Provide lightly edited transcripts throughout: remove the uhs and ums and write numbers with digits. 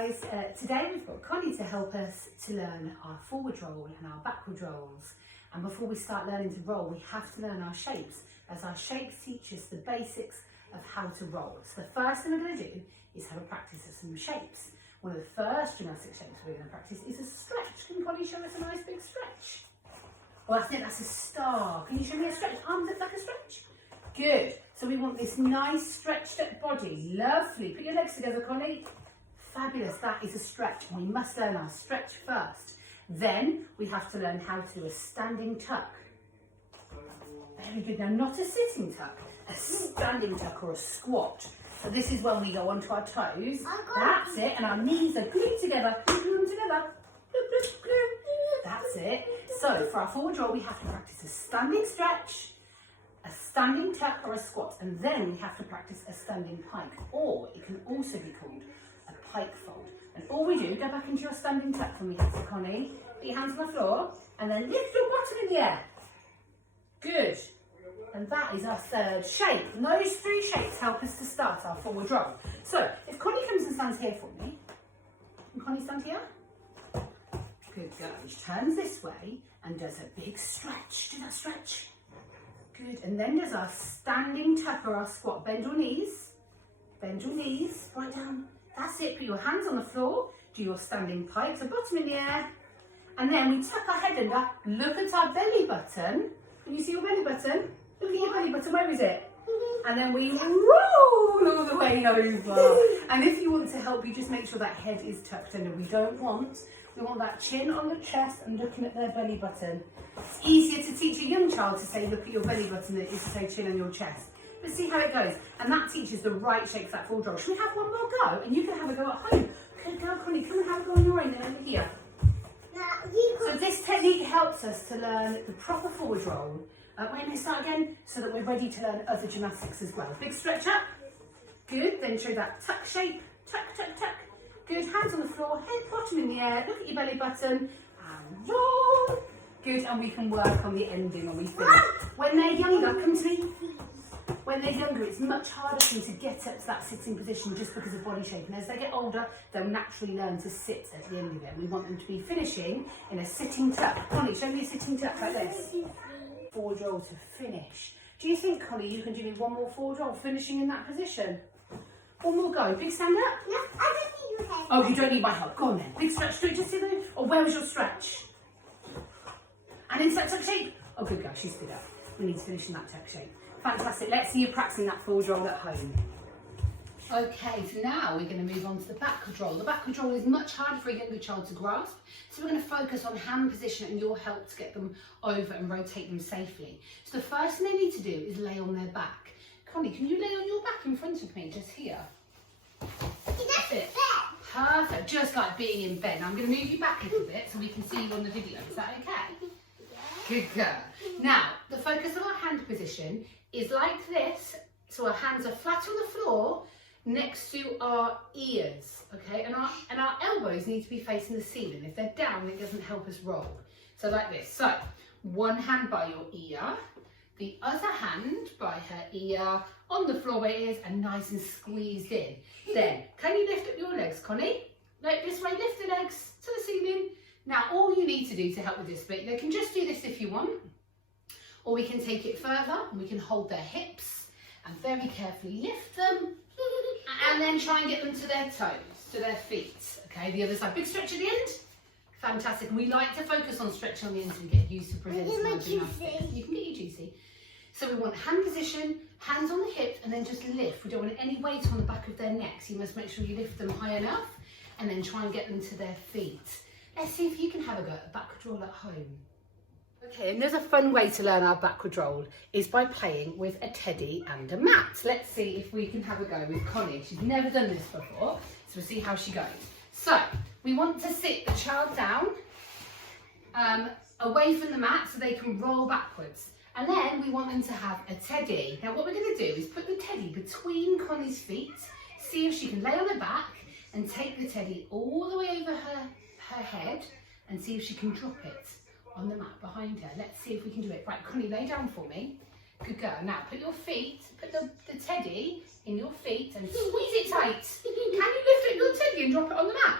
guys, today we've got Connie to help us to learn our forward roll and our backward rolls. And before we start learning to roll, we have to learn our shapes, as our shapes teach us the basics of how to roll. So the first thing we're going to do is have a practice of some shapes. One of the first gymnastic shapes we're going to practice is a stretch. Can Connie show us a nice big stretch? Well, that's it, that's a star. Can you show me a stretch? Arms up like a stretch. Good. So we want this nice stretched up body. Lovely. Put your legs together, Connie. Fabulous. That is a stretch. And we must learn our stretch first. Then we have to learn how to do a standing tuck. Very good. Now, not a sitting tuck, a standing tuck or a squat. So this is when we go onto our toes. That's it. And our knees are glued together. Glue them together. That's it. So for our forward roll, we have to practice a standing stretch, a standing tuck or a squat, and then we have to practice a standing pike, or it can also be called a pike fold. And all we do, go back into your standing tuck for me, Connie, put your hands on the floor, and then lift your bottom in the air. Good. And that is our third shape. And those three shapes help us to start our forward roll. So if Connie comes and stands here for me, can Connie stand here? Good girl. She turns this way and does a big stretch. Do that stretch. Good. And then does our standing tuck or our squat. Bend your knees. Bend your knees. Right down. That's it. Put your hands on the floor. Do your standing pike. So bottom in the air. And then we tuck our head under. Look at our belly button. Can you see your belly button? Look at your belly button. Where is it? And then we roll all the way over. And if you want to help, you just make sure that head is tucked under. We want that chin on the chest and looking at their belly button. It's easier to teach a young child to say look at your belly button than it is to say chin on your chest. But see how it goes. And that teaches the right shape for that forward roll. Should we have one more go? And you can have a go at home. Good girl, Connie, come and have a go on your own and over here. So this technique helps us to learn the proper forward roll. Wait a minute, start again, so that we're ready to learn other gymnastics as well. Big stretch up. Good, then show that tuck shape. Tuck, tuck, tuck. Good, hands on the floor, head bottom in the air, look at your belly button, and roll. Good, and we can work on the ending when we finish. When they're younger, come to me. When they're younger, it's much harder for them to get up to that sitting position just because of body shape. And as they get older, they'll naturally learn to sit at the end of it. We want them to be finishing in a sitting tuck. Connie, show me a sitting tuck like this. Forward roll to finish. Do you think, Connie, you can do one more forward roll finishing in that position? One more go. Big stand up. No, I don't need your help. Oh, you don't need my help. Go on then. Big stretch. Do it just in there. Or where was your stretch? And in tuck shape. Oh, good girl. She stood up. We need to finish in that tuck shape. Fantastic. Let's see you practicing that forward roll at home. Okay, so now we're going to move on to the backward roll. The backward roll is much harder for a younger child to grasp, so we're going to focus on hand position and your help to get them over and rotate them safely. So the first thing they need to do is lay on their back. Connie, can you lay on your back in front of me, just here? That's it. Perfect, just like being in bed. Now I'm going to move you back a little bit so we can see you on the video. Is that okay? Good girl. Now, the focus of our hand position is like this. So our hands are flat on the floor next to our ears, okay? And our elbows need to be facing the ceiling. If they're down, it doesn't help us roll. So like this. So one hand by your ear, the other hand by her ear, on the floor where it is, and nice and squeezed in. Then, can you lift up your legs, Connie? Like this way, lift the legs to the ceiling. Now, all you need to do to help with this bit, they can just do this if you want, or we can take it further, and we can hold their hips and very carefully lift them, and then try and get them to their toes, to their feet. Okay, the other side. Big stretch at the end. Fantastic. And we like to focus on stretching on the end and get used to presenting our gymnastics. You can get your juicy. So we want hand position, hands on the hips, and then just lift. We don't want any weight on the back of their necks. You must make sure you lift them high enough, and then try and get them to their feet. Let's see if you can have a go at a backward roll at home. Okay, and there's a fun way to learn our backward roll is by playing with a teddy and a mat. Let's see if we can have a go with Connie. She's never done this before, so we'll see how she goes. So, we want to sit the child down away from the mat so they can roll backwards. And then we want them to have a teddy. Now what we're going to do is put the teddy between Connie's feet, see if she can lay on her back and take the teddy all the way over her head and see if she can drop it on the mat behind her. Let's see if we can do it. Right, Connie, lay down for me. Good girl. Now put your feet, put the teddy in your feet and squeeze it tight. Can you lift up your teddy and drop it on the mat?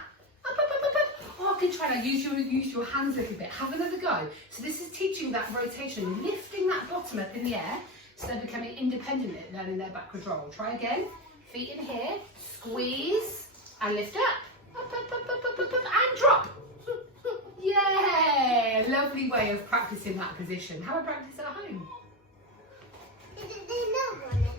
now use your hands a little bit. Have another go. So this is teaching that rotation, lifting that bottom up in the air, so they're becoming independent at learning their backward roll. Try again. Feet in here, squeeze, and lift up. Up, up, up, up, up, up, up, and drop. Yeah, lovely way of practicing that position. Have a practice at home. There's no one.